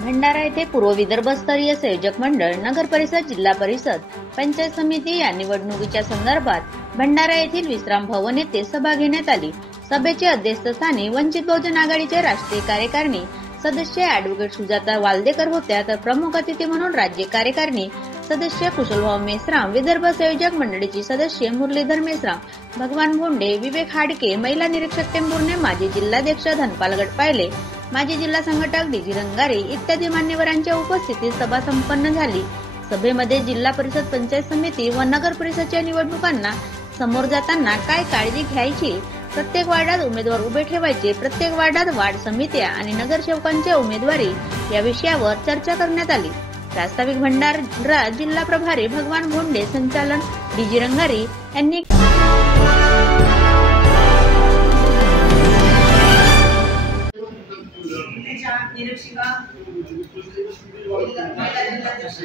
भंडारा येथे पूर्व विदर्भ स्तरीय संयोजक मंडळ, नगर परिषद, जिल्हा परिषद, पंचायत समिती या निवडणुकीच्या संदर्भात भंडारा येथील विश्राम भवन येथे सभा घेण्यात आली। सभेचे अध्यक्षस्थानी वंचित बहुजन आघाडीचे राष्ट्रीय कार्यकारिणी सदस्य ॲडव्होकेट सुजाता वाल्देकर होत्या, तर प्रमुख अतिथी म्हणून राज्य कार्यकारिणी सदस्य कुशलभाऊ मेश्राम, विदर्भ संयोजक मंडळीचे सदस्य मुरलीधर मेश्राम, भगवान भोंडे, विवेक हाडके, महिला निरीक्षक टेंभुर्णे, माजी जिल्हाध्यक्ष धनपाल गटपायले, माजी जिल्हा संघटक डीजी रंगारे इत्यादी मान्यवरांच्या उपस्थितीत सभा संपन्न झाली। सभेमध्ये जिल्हा परिषद, पंचायत समिती व नगर परिषदच्या निवडणुकांना समोर जाताना काय काळजी घ्यायची, प्रत्येक वार्डात उमेदवार उभे ठेवायचे, प्रत्येक वार्डात वार्ड समित्या आणि नगरसेवकांच्या उमेदवारी या विषयावर चर्चा करण्यात आली। प्रास्ताविक भंडारा जिल्हा प्रभारी भगवान भोंडे, संचालन डीजी रंगारे यांनी निरीक्षिका महिला जिल्हाध्यक्ष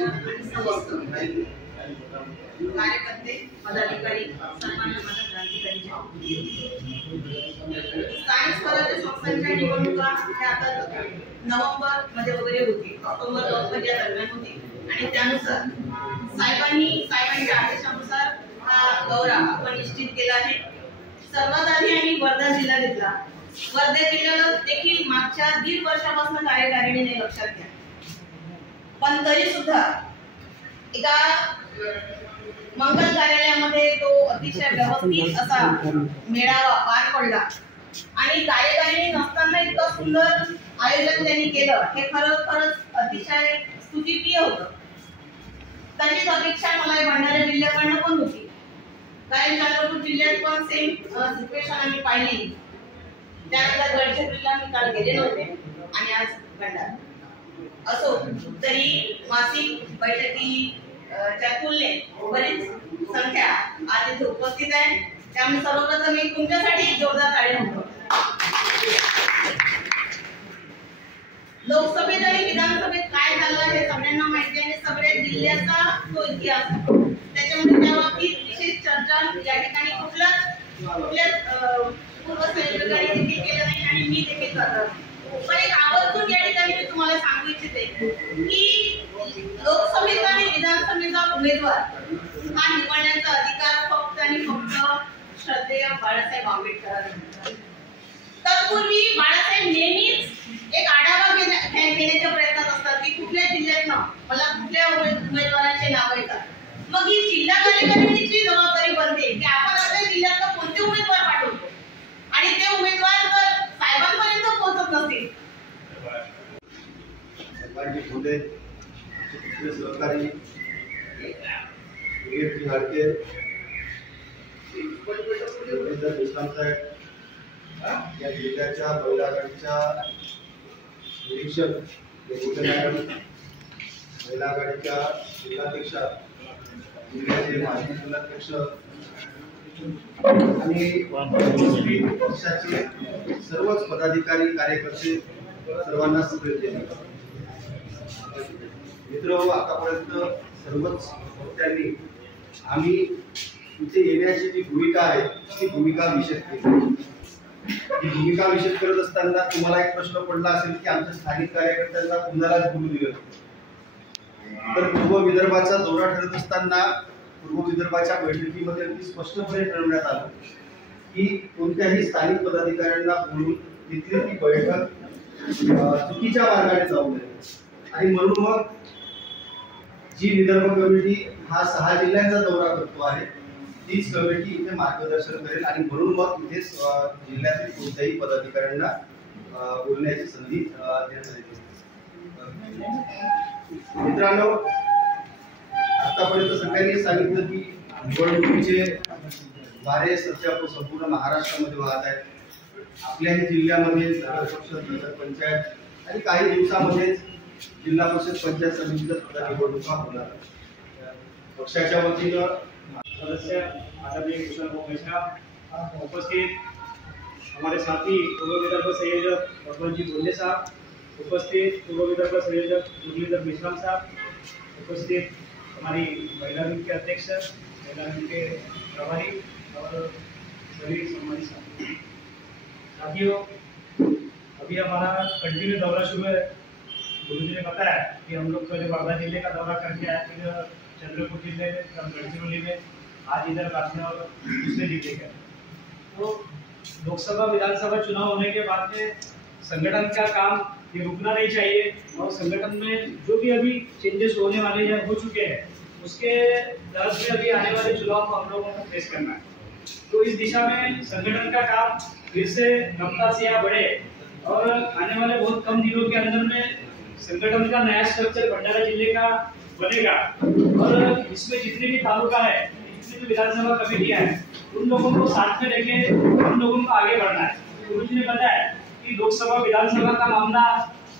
कार्यकर्ते पदाधिकारी सन्माननीय क्रांतिकारी स्थानिक स्वराज्य संस्थांच्या निवडणुका ह्या आता नोव्हेंबर मध्ये वगैरे होती, ऑक्टोबर नोव्हेंबर या दरम्यान होती आणि त्यानुसार साहेबांच्या आदेशानुसार हा दौरा आपण निश्चित केला आहे। सर्वात आधी आम्ही वर्धा जिल्हा घेतला। वर्धा जिल्ह्याला देखील मागच्या 1.5 वर्षापासून कार्यकारिणीने लक्षात घ्या, पण तरी सुद्धा एका मंगल कार्यालयामध्ये तो अतिशय व्यवस्थित असा मेळावा पार पडला आणि कार्यकारिणी नसताना इतकं सुंदर आयोजन त्यांनी केलं, हे खरंच अतिशय स्तुतिप्रिय होतं। तशीच अपेक्षा मला भंडारा जिल्ह्याकडनं पण होती, कारण चंद्रपूर जिल्ह्यात पण सेम सिच्युएशन आम्ही पाहिली। त्यानंतर गडचिरोलीला मी काल गेले नव्हते आणि आज भंडारा असो तरी मासिक बैठकीच्या तुलनेत बरीच संख्या आज इथे उपस्थित आहे। त्यामुळे सर्वप्रथम मी तुमच्यासाठी जोरदार टाळ्या म्हणतो। लोकसभेत आणि विधानसभेत काय झालं हे सगळ्यांना माहिती आहे, सगळ्या जिल्ह्याचा तो इतिहास, त्याच्यामध्ये त्या बाबतीत विशेष चर्चा या ठिकाणी कुठल्याच पूर्वसंयोजकांनी देखील केलं नाही आणि मी देखील करणार। पण एक आवर्जून या ठिकाणी मी तुम्हाला सांगू इच्छिते की लोकसभेचा आणि विधानसभेचा उमेदवार हा निवडण्याचा अधिकार फक्त आणि फक्त श्रद्धेय बाळासाहेब आंबेडकरांना। तत्पूर्वी बाळासाहेब नेहमीच एक आढावा घेण्याच्या प्रयत्नात असतात की कुठल्या जिल्ह्यातनं मला कुठल्या उमेदवारांचे नाव येतात। मग ही जिल्हा कार्यकारिणीची जबाबदारी बनते की आपण आपल्या जिल्ह्यातनं कोणते उमेदवार पाठवतो आणि ते उमेदवार जर साहेबांपर्यंत पोहोचत नसतील सहकारी हाडके या जिल्ह्याच्या महिला आघाडीच्या निरीक्षक, महिला आघाडीच्या जिल्हाध्यक्षा, जिल्ह्याचे माजी जिल्हाध्यक्ष आणि पक्षाचे सर्वच पदाधिकारी, कार्यकर्ते, सर्वांना शुभेच्छा। मित्र, आतापर्यंत सर्वच वक्त्यांनी आम्ही इथे येण्याची जी भूमिका आहे ती भूमिका विशद केली। ही भूमिका विशद करत असताना तुम्हाला एक प्रश्न पडला असेल की आमच्या स्थानिक कार्यकर्त्यांना कुणालाच बोलू दिलं, तर पूर्व विदर्भाचा दौरा ठरत असताना पूर्व विदर्भाच्या बैठकीमध्ये अगदी स्पष्टपणे ठरवण्यात आलं की कोणत्याही स्थानिक पदाधिकाऱ्यांना बोलून तिथली ती बैठक चुकीच्या मार्गाने जाऊ नये आणि म्हणून मग जी विदर्भ कमिटी हा 6 जिल्ह्यांचा दौरा करतो आहे तीच कमिटी इथे मार्गदर्शन करेल आणि म्हणून मग इथे जिल्ह्यातील कोणत्याही पदाधिकाऱ्यांना बोलण्याची संधी देण्यात येईल। मित्रांनो, आतापर्यंत सगळ्यांनी सांगितलं की निवडणुकीचे वारे सध्या संपूर्ण महाराष्ट्रामध्ये वाहत आहेत। आपल्याही जिल्ह्यामध्ये नगरपरिषद, नगरपंचायत आणि काही दिवसामध्येच जिल्हा परिषद, पंचायत समितीच्या सुद्धा निवडणुका होणार। पक्षाच्या वतीनं सदस्य आदरणीय कुशलभाऊ मेश्राम उपस्थित, हमारे साथी पूर्व विदर्भ संयोजक भगवान जी भोंडे साहब उपस्थित, पूर्व विदर्भ संयोजक मुरलीधर मेश्राम साहब उपस्थित, हमारी महिला विंग के अध्यक्ष, महिला विंग के प्रभारी और सभी सम्मानित साथियों, अभी हमारा कंटिन्यू दौरा शुरू है। गुरु जी ने बताया कि हम लोग पहले वर्धा जिले का दौरा करके आए, फिर चंद्रपुर जिले में, गढ़चिरौली में, आज इधर काटना और दूसरे जिले के। तो लोकसभा विधानसभा चुनाव होने के बाद में संगठन का काम ये रुकना नहीं चाहिए, और संगठन में जो भी अभी चेंजेस होने वाले हैं, हो चुके हैं, उसके दर्ज में अभी आने वाले चुनाव को हम लोगों को फेस करना है। तो इस दिशा में संगठन का काम फिर से रफ्तार से यहाँ बढ़े, और आने वाले बहुत कम दिनों के अंदर में संगठन का नया स्ट्रक्चर भंडारा जिले का बनेगा, और इसमें जितने भी तालुका है, जितनी भी विधानसभा कमेटियां हैं, उन लोगों को साथ में लेके उन लोगों को आगे बढ़ना है। गुरु जी ने बताया कि लोकसभा विधानसभा का मामला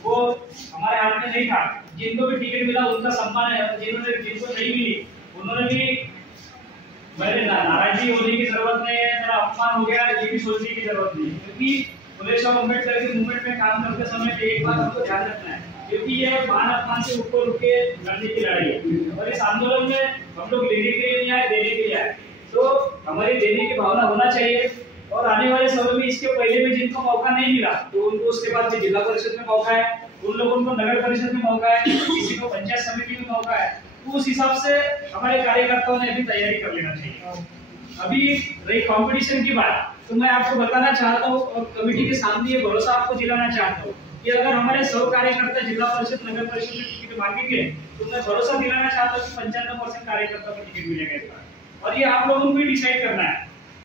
वो हमारे हाथ में नहीं था, जिनको भी टिकट मिला उनका सम्मान है, जिनको नहीं मिली उन्होंने भी मेरे नाराजगी होने की जरूरत नहीं है, मेरा अपमान हो गया ये भी सोचने की जरूरत नहीं, क्योंकि फुलेश्वर अम्बेडकर के मूवमेंट में काम करते समय पे एक बात हमको ध्यान रखना है, क्योंकि ये मान अपमान से ऊपर उठ के लड़ने की लड़ाई है, और इस आंदोलन में हम लोग लेने के लिए नहीं आए, देने के लिए आए। तो हमारी देने की भावना होना चाहिए, और आने वाले समय में इसके पहले में जिनको मौका नहीं मिला तो उनको उसके बाद में जिला परिषद में मौका है, उन लोगों को नगर परिषद में मौका है, किसी को पंचायत समिति में मौका है, तो उस हिसाब से हमारे कार्यकर्ताओं ने अभी तैयारी कर लेना चाहिए। अभी रही कंपटीशन की बात, तो मैं आपको बताना चाहता हूँ और कमेटी के सामने ये भरोसा आपको दिलाना चाहता हूँ कि अगर हमारे 100 कार्यकर्ता जिला परिषद नगर परिषद में टिकट मांगेंगे तो मैं भरोसा दिलाना चाहता हूँ कि 95% कार्यकर्ता को टिकट मिलेगा इस बार, और ये आप लोगों को भी डिसाइड करना है